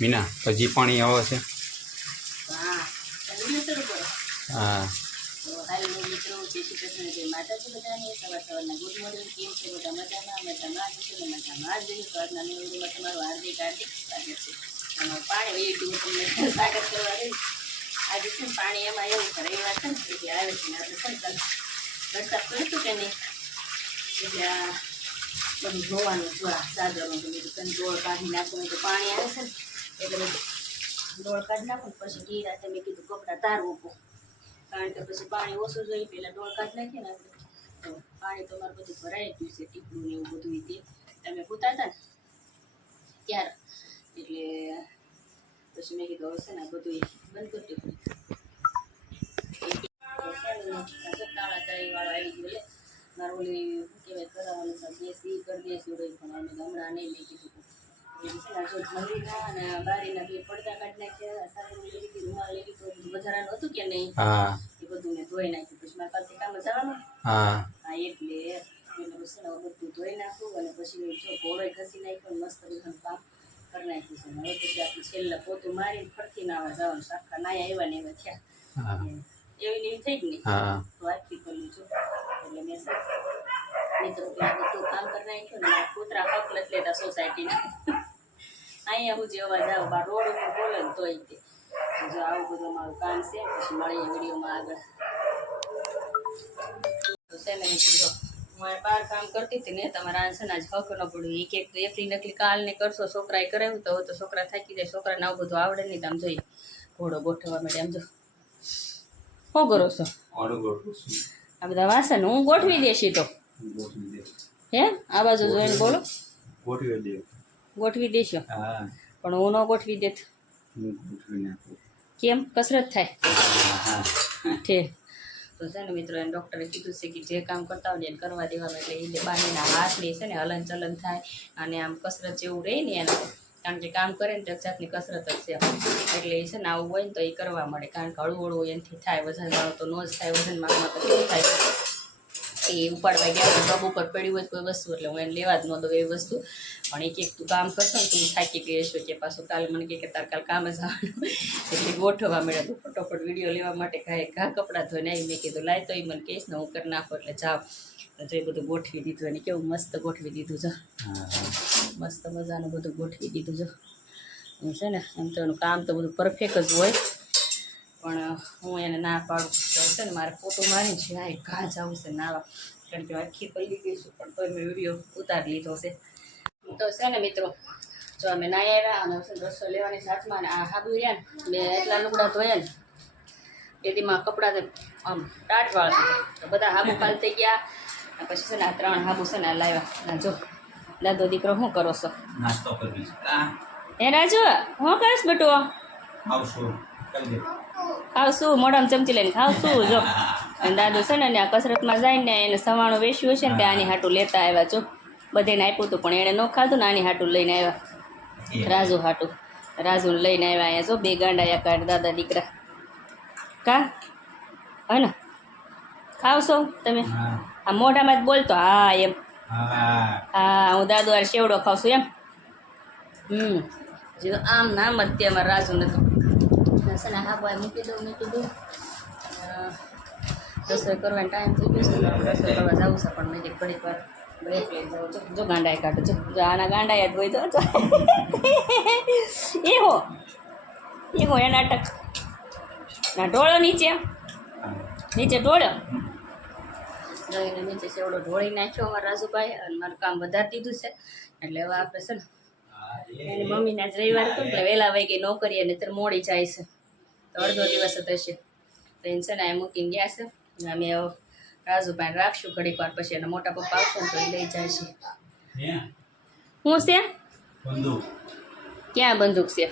મીના હજી પાણી આવે છે. હા તો હાલો મિત્રો, જય શ્રી કૃષ્ણ, જય માતાજી બધાને. સવારના ગુડ મોર્નિંગ. કેમ છે બધા? મજામાં જઈશું ને મજામાં જ જઈશું. આજના વિડીયોમાં તમારું હાર્દિક સ્વાગત છે. પાણી વહી ગયું, તમને સ્વાગત કરવા રહી. આજે છે ને પાણી એમાં એવું છે, રવિવાર છે ને એટલે આવે છે ને આપણે છે ને વરસાદ પડ્યું કે નહીં એટલે આ બધું ધોવાનું જોવા સાદરનું તો બધું ડોળ કાઢી નાખવું તો પાણી આવે છે ને એટલે બધું ડોળ કાઢી નાખું. પછી ઘી રાતે મેં કીધું કપડાં તારવું પડે, કારણ કે પછી પાણી ઓછું જોઈએ. પહેલાં ડોળ કાઢી નાખીએ ને આપણે તો પાણી તો અમારું બધું ભરાઈ ગયું છે, ટીપું ને એવું બધું તે તમે પૂતા હતા ને ત્યારે. એટલે પછી મેં કીધું હશે ને બધું બંધ કરી દીધું. તાળા વાળો આવી ગયો. લે મારું ઓલી શું કહેવાય કરાવવાનું છે, ગેસ એ કરી દઈશું રહી, પણ અમે હમણાં નહીં મેં કીધું. મંદિરના અને બારીના બે પડદા કાઢી નાખ્યા, સારું લઈ લીધી, રૂમાલ લઈ લીધો, વધારાનું હતું કે નહીં એ બધું મેં ધોઈ નાખ્યું. પછી મારા પાસે કામ જવાનું હા એટલે પછી બધું ધોઈ નાખું અને પછી જો ઘોડો ઘસી નાખ્યો, મસ્ત બધું કામ કરી નાખ્યું છે. હવે પછી આપણે છેલ્લા પોતું મારીને ફરતી નાવા જવાનું, શાખા નાયા એવા ને એવા થયા એવી ને એવી થઈ જ નહીં તો આખી કર્યું છું. એટલે મેં મિત્રો બધું કામ કરી નાખ્યું ને કૂતરા હક નથી લેતા સોસાયટીના. અહીંયા હું જેવા જાઉં બાર રોડ ઉપર બોલે ને તોય તે જો આવું બધું અમારું કામ છે. પછી મળીએ વિડીયોમાં આગળ. તો છે ને જો હું બહાર કામ કરતી હતી ને તમારા આંસના જ હક ન પડ્યું. એક તો એકલી નકલી કાલ ને કરશો, છોકરાએ કરાવ્યું તો હવે તો છોકરા થાકી જાય, છોકરાને આવું બધું આવડે નહીં. તો આમ જોઈએ ઘોડો ગોઠવવા માંડે. આમ જો શું કરો છો? આ બધા વાસણ હું ગોઠવી દેશી તો હે આ બાજુ જોઈને બોલો. ગોઠવી દેશો પણ હું ન ગોઠવી દેત કેમ? કસરત થાય ઠીક. તો છે ને મિત્રો એને ડૉક્ટરે કીધું છે કે જે કામ કરતા હોય એને કરવા દેવાનું. એટલે એટલે બાંધીના હાથની છે ને હલન ચલન થાય અને આમ કસરત જેવું રહે ને એને, કારણ કે કામ કરે ને તો જાતની કસરત જ છે. એટલે એ છે ને આવું હોય ને તો એ કરવા મળે, કારણ કે હળવું હળવું એનાથી થાય. વજન વાળો તો ન જ થાય, વજન માપમાં તો કેવું થાય એ ઉપાડવા ગયા ટબ ઉપર પડ્યું હોય કોઈ વસ્તુ એટલે હું એને લેવા જ ન દઉં એ વસ્તુ. પણ એક તું કામ કરશો ને તું થાકી ગઈ હશો કે પાછું કાલે મને કે તાર કાલ કામ જ આવવાનું એટલે ગોઠવવા મળ્યા. તું ફટોફટ વિડીયો લેવા માટે ઘા કપડાં ધોઈને આવી. મેં કીધું લાય તો એ મને કહીશ ને હું કરી નાખો એટલે જાઓ. જો એ બધું ગોઠવી દીધું અને કેવું મસ્ત ગોઠવી દીધું છે, મસ્ત મજાનું બધું ગોઠવી દીધું છે. હું છે ને એમ તો એનું કામ તો બધું પરફેક્ટ જ હોય, પણ હું એને ના પાડું છે ને મારે ફોટો મારીને છે આ ઘા જવું છે નાવા, કારણ કે આખી પલ્લી ગઈ છું. પણ તોય મેં વિડીયો ઉતારી લીધો છે. તો છે ને મિત્રો જો અમે નાઈ આવ્યા અને રસો લેવાની સાથમાં ને આ હાબુ રહ્યા ને મેં એટલા લુગડા ધોયા ને એદીમાં કપડાં આમ ટાટવાળ તો બધા હાબુ કાલ થઈ ગયા. પછી છે ને આ 3 હાબુ છે ને આ લાવ્યા. જો દાદો દીકરો શું કરો છો? નાસ્તો કરી હે રાજુ શું કરીશ બેટો? ખાવશું મોઢામાં ચમચી લઈને ખાવશું. જો અને દાદુ છે ને આ કસરતમાં જાય ને એને સવાણું વેચ્યું હશે ને તે આની હાટું લેતા આવ્યા. જો બધાને આપ્યું હતું પણ એણે ન ખાધું ને આની હાટું લઈને આવ્યા. રાજુ હાટું રાજુને લઈને આવ્યા. અહીંયા જો 2 ગાંડાયા કાઢ દાદા દીકરા કા હે ને ખાવશો તમે? આ મોઢામાં જ બોલતો હા એમ. હા હું દાદુ આ શેવડો ખાવશું એમ. જે આમ નામ જ તે અમારે રાજુ નથી છે ને. હા ભાઈ મૂકી દઉં રસોઈ કરવાનો ટાઈમ થઈ ગયો છે. રસોઈ કરવા જવું છે પણ મેં ઘડીક વાર બ્રેક લઈ જાઉં. જો ગાંડાએ કાઢો જો આના ગાંડાએ જ હોય તો એવો એ નાટક ના ઢોળો નીચે ઢોળ્યો જોઈને નીચે સેવડો ઢોળી નાખ્યો અમારા રાજુભાઈ. અને મારું કામ વધારી દીધું છે એટલે હવે આપણે છે ને એની મમ્મીને જ રવિવાર હતું એટલે વહેલા વાગે ન કરીએ ને ત્યારે મોડી જાય છે તો અડધો દિવસ જ હશે. તો એને છે ને એ મૂકીને ગયા છે. અમે રાજુભાઈને રાખશું ઘડીક વાર, પછી એના મોટા પપ્પા આવશે ને તો એ લઈ જાય છે. શું છે? ક્યાં બંદૂક છે?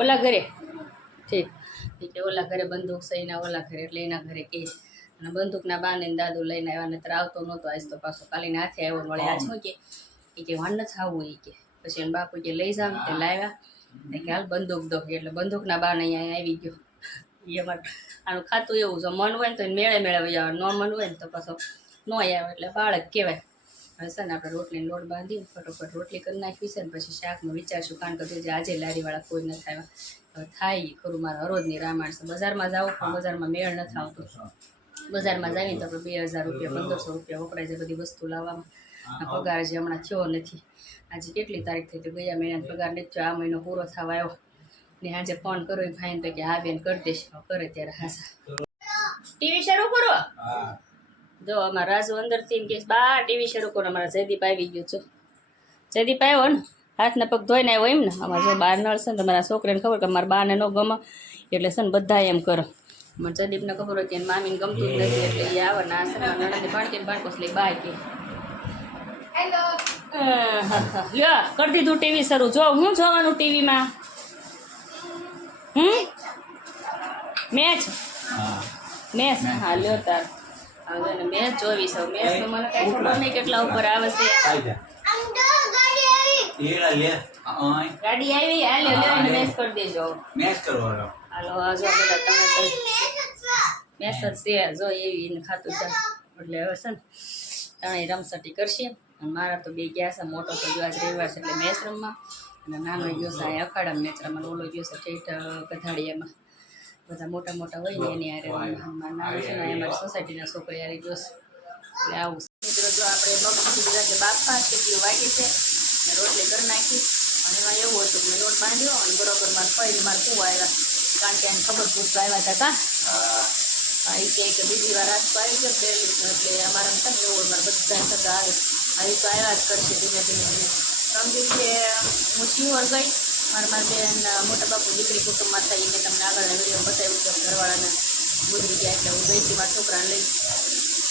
ઓલા ઘરે ઠીક કે ઓલા ઘરે બંદૂક છે એના ઓલા ઘરે એટલે એના ઘરે કહે. અને બંદૂકના બાને દાદુ લઈને આવ્યા ને ત્યારે આવતો નહોતો. આજ તો પાછો કાલીને હાથે આવ્યો મળે. આજ શું કે વાન નથી આવવું એ કે. પછી એને બાપુ કે લઈ જાવ તે લાવ્યા કે હાલ બંદૂક દો એટલે બંદૂકના બાને અહીંયા આવી ગયો. એ અમારે આનું ખાતું એવું છે, મન હોય ને તો મેળે મેળવી આવે, ન મન હોય ને તો પાછો ન આવે એટલે બાળક કહેવાય. હવે છે ને આપણે રોટલીનો લોટ બાંધી ફટોફટ રોટલી કરી નાખી છે ને પછી શાકનું વિચારશું કારણ કે જે આજે લારીવાળા કોઈ નથી આવ્યા હવે થાય ખરું મારા હરોજની રામાયણ છે બજારમાં જાઓ પણ બજારમાં મેળ નથી આવતો બજારમાં જઈને તો આપણે 2000 રૂપિયા 1500 રૂપિયા વપરાય છે બધી વસ્તુ લાવવામાં પગાર જે હમણાં થયો નથી આજે કેટલી તારીખ થઈ તો ગયા મહિનાનો પગાર નથી થયો આ મહિનો પૂરો થવા આવ્યો ને આજે ફોન કરો એ ભાઈને તો કે હા બેન કરી દેશે કરે ત્યારે હાસા ટીવી શરૂ કરો જો અમારા રાજુ અંદરથી કે બા ટીવી શરૂ કરો અમારા જયદીપ આવી ગયો છો જયદીપ આવ્યો ને હાથના પગ ધોઈને આવ્યો એમ ને અમારે જો બહાર નળ છે ને તો મારા છોકરાને ખબર કે મારા બાને ન ગમે એટલે છે ને બધા એમ કરો મને જયદીપને ખબર હોય કે મામીને ગમતું જ નથી એટલે એ આવે ના છે નણંદને બાળકો એટલે બા કે હેલો લ્યો કરી દીધું ટીવી શરૂ જો હું જોવાનું ટીવીમાં મેચ મેચ હા લ્યો તાર હવે ને મેચ જોવી છે મેચમાં મને કાંઈ ખબર નહીં કેટલા ઉપર આવે છે ગાડી આવી હાલે લ્યો એને મેચ કરી દેજો મેચ કરવાનો હાલો આ જો બધા તમે મેચ જ છે જો એવી એને ખાતું છે એટલે હવે છે ને ત્રણેય રમસટી કરશે અને મારા તો બે ગયા છે મોટો તો જો આજ રવિવાર છે એટલે મેચ રમવા અને નાનો ગયો છે આ અખાડામાં મેચ રમવાનો ઓલો ગયો છે ઠેઠ ગધાડિયામાં બધા મોટા મોટા હોય ને એની હારે નાનો છે ને અમારી સોસાયટીના છોકરી હારે ગયો છે એટલે આવું મિત્રો જો આપણે બગડી દીધા છે બાફા કેટલી વાગી છે ને રોટલી કરી નાખી અને એમાં એવું હતું કે મેં લોટ બાંધ્યો અને બરોબર મારે ફઈને મારે શું આવ્યા કારણ કે એને ખબર પૂછવા આવ્યા હતા કા એ કે બીજી વાર આજ તો આવી ગયો પહેલી એટલે અમારે છે ને એવું મારે બધા સગા આવે આવી તો આવ્યા જ કરશે ધીમે ધીમે સમજી કે હું શિવર ગઈ મારા બેન મોટા બાપુ દીકરી કુટુંબમાં થઈ મેં તમને આગળના વિડીયો બતાવ્યું કે ઘરવાળાને ગુજરી ગયા એટલે હું ગઈ હતી મારા છોકરાને લઈ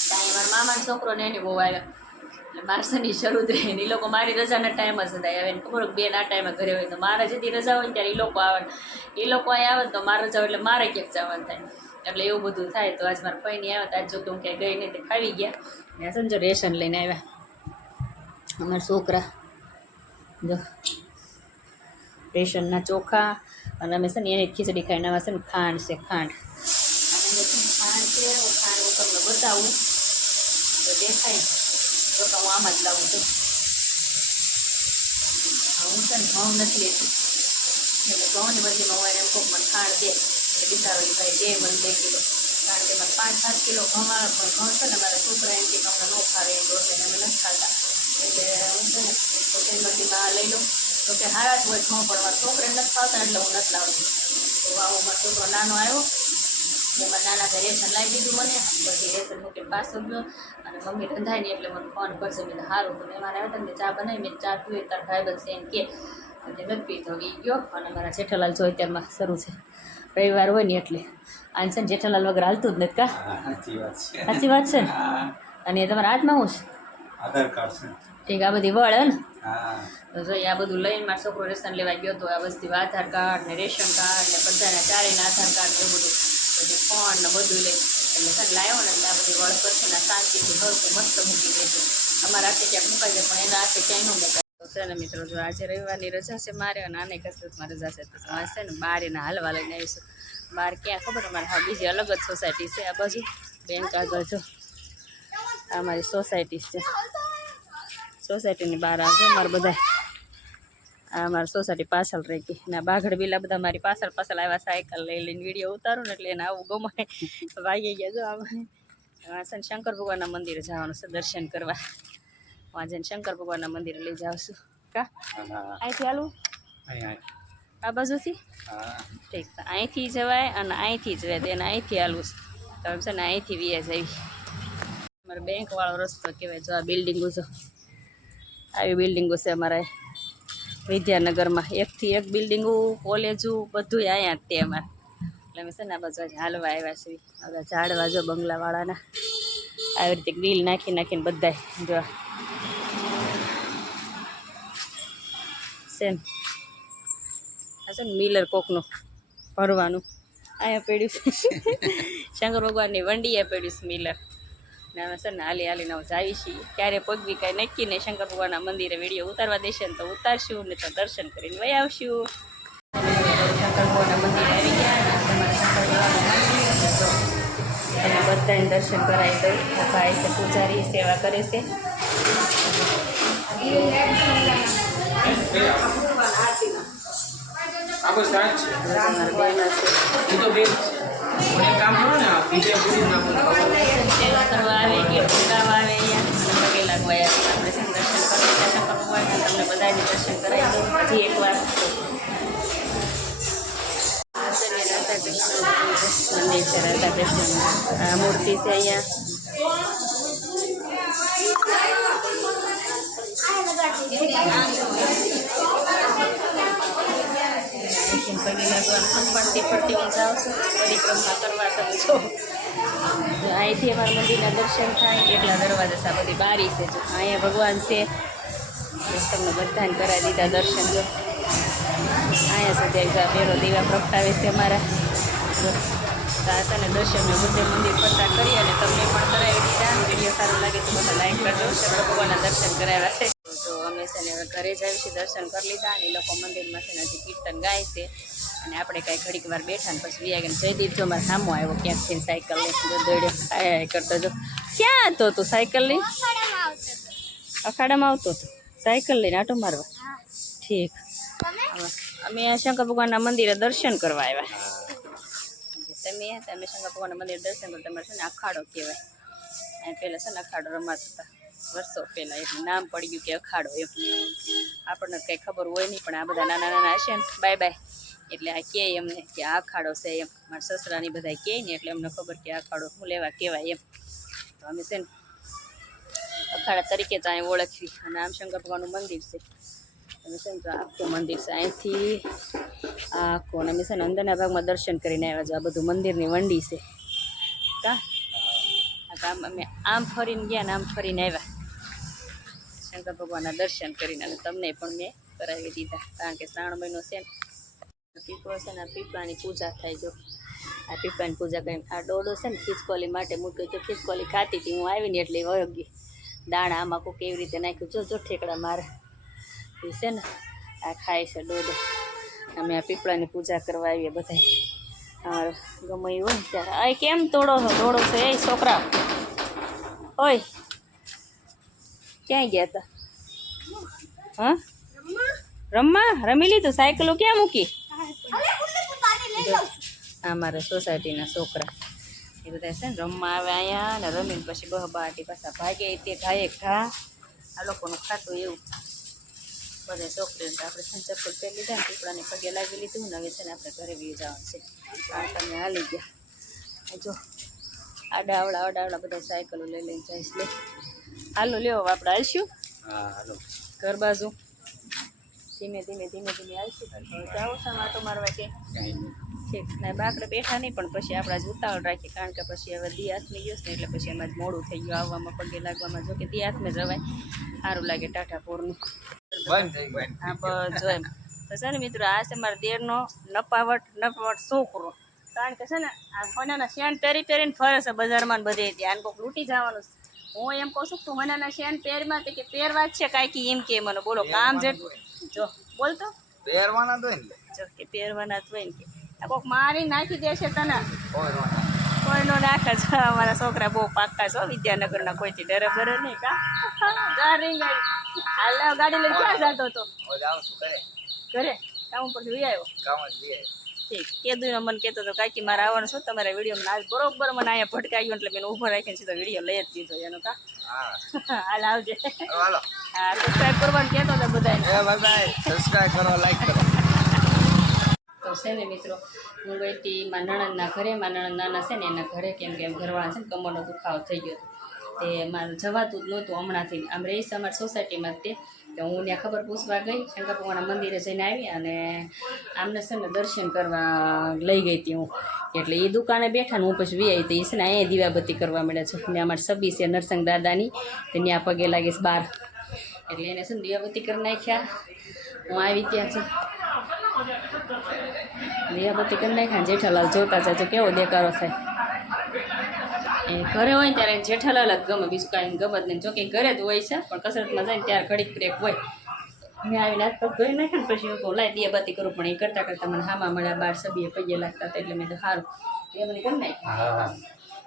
ત્યાં મારા મામાનો છોકરો ને એની બહુ આવ્યા એટલે મારા શનિ શરૂ જ રહે ને એ લોકો મારી રજાના ટાઈમ જ હતા આવે એને ખબર બેન આ ટાઈમે ઘરે હોય તો મારે જેથી રજા હોય ને ત્યારે એ લોકો આવે એ લોકો અહીં આવે તો મારે રજા એટલે મારે ક્યાંક જવાનું થાય એટલે એવું બધું થાય તો આજ મારા ફઈને આવ્યા તો આજ જો કે હું ક્યાંય ગઈ નહીં તે ખાવી ગયા ને સમજો રેશન લઈને આવ્યા અમારા છોકરા જો રેશનના ચોખા અને અમે છે ને એની ખીચડી ખાઈને આમાં છે ને ખાંડ છે ખાંડ અને ખાંડ છે ખાંડ હું તમને બતાવું તો દેખાય તો હું આમાં જ લાવું છું હું છે ને ઘઉં નથી લેતી એટલે ઘઉંની બદલીમાં હું એમ કોક મને ખાંડ દે એટલે બિચારો ભાઈ દે મને 2 કિલો કારણ કે મારે 5-7 કિલો ઘઉં આવે પણ ઘઉં છે ને મારા છોકરા એમ કે અમને ન ખાવે એમ રોટલી અમે નથી ખાતા એટલે હું છે ને પોતાની બદલીમાં લઈ લઉં તો કે હારા જ હોય ઘઉં પણ મારા છોકરા નથી ખાવતા એટલે હું નથી લાવતી તો આવો મારો છોકરો નાનો આવ્યો એમાં નાના ઘરે રેશન લાવી દીધું મને પછી રેશન મૂકીને પાછો ગયો અને મમ્મી રંધાય ને એટલે મને ફોન કરશે મેં સારું તો મેં મારે આવ્યા હતા ને ચા બનાવી મેં ચા પીવી તાર ભાઈ બનશે એમ કે એટલે નથી પીતો એ ગયો અને મારા જેઠાલાલ જો અત્યારમાં શરૂ છે રવિવાર હોય ને એટલે આને છે ને જેઠાલાલ વગર હાલતું જ નથી કા સાચી વાત છે ને અને એ તમારા હાથમાં હું છે આધાર કાર્ડ છે ઠીક આ બધી વળ હે ને તો જોઈએ આ બધું લઈને મારો છોકરો રેશન લેવા ગયો તો આ વસ્તુ આધાર કાર્ડ ને રેશન કાર્ડ ને બધાના ચારેયના આધાર કાર્ડ ને બધું પછી ફોન ને બધું લઈ એટલે સર લાવ્યો ને એટલે આ બધી વળ કરશે ને શાંતિથી હરખું મસ્ત મૂકી દેશે અમારા હાથે ક્યાંક મુકાઈ જાય પણ એના હાથે ક્યાંય ન મુકાય તો છે ને મિત્રો જો આજે રવિવારની રજા છે મારે અને આને કસરતમાં રજા છે તો આ છે ને બહાર એના હાલવા લઈને આવીશું બહાર ક્યાં ખબર અમારે હા બીજી અલગ જ સોસાયટી છે આ બાજુ બેંક આગળ જો આ મારી સોસાયટી છે સોસાયટીની બહાર આવજો અમારે બધા આ મારી સોસાયટી પાછળ રહી ગઈ ને બાઘડ બીલા બધા મારી પાછળ આવ્યા સાયકલ લઈ લઈને વિડીયો ઉતારું ને એટલે એને આવું ગમે વાગી ગયા જો આમાં છે ને શંકર ભગવાનના મંદિરે જવાનું છે દર્શન કરવા વાં જઈને શંકર ભગવાનના મંદિરે લઈ જાઉં છું કા અહીંથી હાલું આ બાજુથી ઠીક છે અહીંથી જવાય અને અહીંથી જવાય તો એને અહીંથી હાલવું છે તો છે ને અહીંથી વ્યાજ આવી અમારે બેંકવાળો રસ્તો કહેવાય જો આ બિલ્ડિંગો જો આવી બિલ્ડિંગો છે અમારા વિદ્યાનગરમાં એકથી એક બિલ્ડિંગો કોલેજો બધું અહીંયા જ તે અમારે એટલે અમે છે ને આ બાજુ હાલવા આવ્યા છીએ બધા ઝાડવા જો બંગલાવાળાના આવી રીતે ગ્રીલ નાખીને બધાય જો છે ને આ છે ને મિલર કોકનું ભરવાનું અહીંયા પડ્યું શંકર ભગવાનની વંડીએ પડ્યું છે મિલર ને અમે છે ને હાલીને હું જાવી છીએ ક્યારે પગવી કાંઈ નક્કી નહીં શંકર ભગવાનના મંદિરે વિડીયો ઉતારવા દેશે ને તો ઉતારશું ને તો દર્શન કરીને વહી આવશું શંકર ભગવાનના મંદિરે આવી ગયા બધાને દર્શન કરાવી દઉં ભાઈ છે પૂજારી સેવા કરે છે આપો સાચ છે અમારા બેના છે એ તો બેન છે પણ એક કામ કરો ને આ બીજે પૂરી નાખો સેવા કરવા આવે કીર્તન ગાવા આવે અહીંયા અને પગે લાગવા આવે આપણે છે ને દર્શન કરવા હોય તો તમને બધાને દર્શન કરાવી દઉં હજી એકવાર રાધા કૃષ્ણ મંદિર છે રાધા કૃષ્ણ આ મૂર્તિ છે અહીંયા પગે લાગવાનું ફરતી ફરતી ઊંચા આવશે પરિક્રમા કરવા તમે છો અહીંથી અમારા મંદિરના દર્શન થાય એટલા દરવાજા છે આ બધી બારી છે જો અહીંયા ભગવાન છે તમને બધાને કરાવી દીધા દર્શન જો અહીંયા સદ્યા પહેલો દીવા પ્રગટાવે છે અમારા જો તાતાને દર્શનને બધે મંદિર ફરતા કરી અને તમને પણ કરાવી દીધા વિડીયો સારો લાગે તો બધા લાઈક કરજો શંકર ભગવાનના દર્શન કરાવ્યા છે તો અમે છે ને હવે ઘરે જ આવીશું દર્શન કરી લીધા અને એ લોકો મંદિરમાં છે ને હજી કીર્તન ગાય છે અને આપણે કાંઈ ઘડીક વાર બેઠા ને પછી વ્યાગન જયદીપ જો મારે સામો આવ્યો ક્યાંકથી સાયકલ લઈને દોડ્યો આયા કરતો જો ક્યાં હતો તું સાયકલ લઈને અખાડામાં આવતો હતો સાયકલ લઈને આટો મારવા ઠીક અમે શંકર ભગવાનના મંદિરે દર્શન કરવા આવ્યા તમે શંકર ભગવાનના મંદિરે દર્શન કરો તમારે છે ને અખાડો કહેવાય અને પહેલાં છે ને અખાડો રમાતા હતા વર્ષો પહેલાં એટલે નામ પડી ગયું કે અખાડો એમ આપણને કંઈ ખબર હોય નહીં પણ આ બધા નાના નાના હશે ને બાય બાય એટલે આ કહે એમને કે આ અખાડો છે એમ મારા સસરાની બધા કહે ને એટલે અમને ખબર કે આ અખાડો શું લેવા કહેવાય એમ તો અમે છે ને અખાડા તરીકે જ અહીં ઓળખવી અને આમ શંકર ભગવાનનું મંદિર છે અમે છે ને તો આખું મંદિર છે અહીંથી આખું અને અમે છે ને અંદરના ભાગમાં દર્શન કરીને આવ્યા છે આ બધું મંદિરની વંડી છે કા આમ અમે આમ ફરીને ગયા ને આમ ફરીને આવ્યા શંકર ભગવાનના દર્શન કરીને અને તમને પણ મેં કરાવી દીધા કારણ કે શ્રાવણ મહિનો છે ને પીપળો છે ને આ પીપળાની પૂજા થાય જો આ પીપળાની પૂજા કરીને આ ડોડો છે ને ખીચકોલી માટે મૂક્યો તો ખીચકોલી ખાતી હતી હું આવીને એટલે વળગી દાણા આમાં કોઈ કેવી રીતે નાખ્યું જો જો ઠેકડા મારે એ છે ને આ ખાય છે ડોડો અમે આ પીપળાની પૂજા કરવા આવીએ બધા અમારે ગમે હોય ને ત્યારે આ કેમ તોડો છે એ છોકરા ઓય ક્યાંય ગયા હતા હા રમવા રમી લીધું સાયકલો ક્યાં મૂકી અમારા સોસાયટીના છોકરા એ બધા છે ને રમવા આવે અહીંયા ને રમીને પછી બહાટી પાછા ભાગે તે ઘાયે ઘા આ લોકોનું ખાતું એવું બધા છોકરીને આપણે છે ને ચપ્પલ પહેરી લીધા ને પીપળાને પગે લાગી લીધું ને હવે છે ને આપણે ઘરે બી જવાનું છે કારણ કે અમે હાલી ગયા જો આડાવડા બધા સાયકલો લઈ લઈને જઈશ લે હાલો લ્યો આપણે હાલશું હા હાલો ઘર બાજુ ધીમે ધીમે હાલશું જાઓ સામે આટો મારવા કે ઠીક ને આપણે બેઠા નહીં પણ પછી આપણે જ ઉતાવળ રાખીએ કારણ કે પછી હવે દી હાથમાં ગયો ને એટલે પછી એમાં જ મોડું થઈ ગયું આવવામાં પગે લાગવામાં જો કે દી હાથમાં જવાય સારું લાગે ટાટાપોરનું હા બસ જો એમ તો છે ને મિત્રો આ છે મારા દેરનો નપાવટ છોકરો કારણ કે છે ને આ મનાના શેન પહેરીને ફરે છે બજારમાં બધે ત્યાં કોઈક લૂંટી જવાનું હું એમ કહું છું તું મનાના શેન પહેરમાં કે પહેરવા જ છે કાંઈક એમ કે મને બોલો કામ જેટલું જો બોલતો પહેરવાના તો જો કે પહેરવાના જ હોય ને કે આ કોઈક મારી નાખી દેશે તને કોઈનો નાખે છે અમારા છોકરા બહુ પાક્કા છો વિદ્યાનગરના કોઈથી ડરે બરે નહીં કા રીંગાઈ હાલ ગાડી લઈને ક્યાં જતો હતો ઘરે કામ ઉપર જોઈ આવ્યો ઠીક કેદું મને કહેતો હતો કાકી મારે આવવાનું શું તમારા વિડીયોમાં આજ બરોબર મને અહીંયા ભટકાયું એટલે મેં ઊભો રાખીને સીધો વિડીયો લઈ જ દીધો એનો કા હાલ આવજે હા સબસ્ક્રાઈબ કરવાનું કહેતો હતો બધાને સબસ્ક્રાઇબ કરો લાઈક કરો તો છે ને મિત્રો હું ગઈ હતી મારા નણંદના ઘરે મારા નણંદ નાના છે ને એના ઘરે કેમ ઘરવાળા છે ને કમરનો દુખાવો થઈ ગયો હતો તે મારે જવાતું જ નહોતું હમણાંથી આમ રહીશ અમારી સોસાયટીમાં તે તો હું ત્યાં ખબર પૂછવા ગઈ શંકર ભગવાનના મંદિરે જઈને આવી અને આમને છે ને દર્શન કરવા લઈ ગઈ હતી હું એટલે એ દુકાને બેઠા ને હું પછી વી આવી હતી એ છે ને અહીંયા દીવાબત્તી કરવા મળ્યા છે ને અમારી સબી છે નરસંગ દાદાની તે ત્યાં પગે લાગીશ બહાર એટલે એને છે ને દીવાબત્તી કરી નાખ્યા હું આવી ત્યાં છે દીવાબત્તી કરી નાખ્યા જેઠાલાલ જોતા જાજો કેવો દેકારો થાય એ ઘરે હોય ને ત્યારે જેઠાલાલ જ ગમે બીજું કાંઈ ગમે જ નહીં જોકે ઘરે જ હોય છે પણ કસરતમાં જાય ને ત્યારે ઘડીક બ્રેક હોય મેં આવીને હાથ પગ ધોઈ નાખે ને પછી હું લાઈ દીવાબત્તી કરું પણ એ કરતાં મને હામાં મળ્યા બાર સબીએ પગે લાગતા હતા એટલે મેં તો સારું એ મને કરી નાખ્યું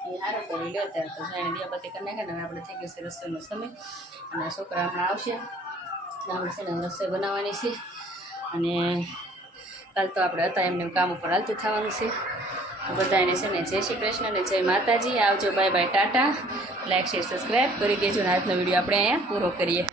એ સારું કરી લે ત્યારે તો જાણે દિયાબત્તી કરી નાખે ને આપણે થઈ ગયો છે રસોઈનો સમય અને છોકરા હમણાં આવશે આપણે છે ને રસોઈ બનાવવાની છે અને કાલ તો આપણે હતા એમને કામ ઉપર હાલતું થવાનું છે તો બધાને છે ને જય શ્રી કૃષ્ણ અને જય માતાજી આવજો bye bye Tata like share subscribe કરી દેજો અને આજનો વિડીયો આપણે અહીંયા પૂરો કરીએ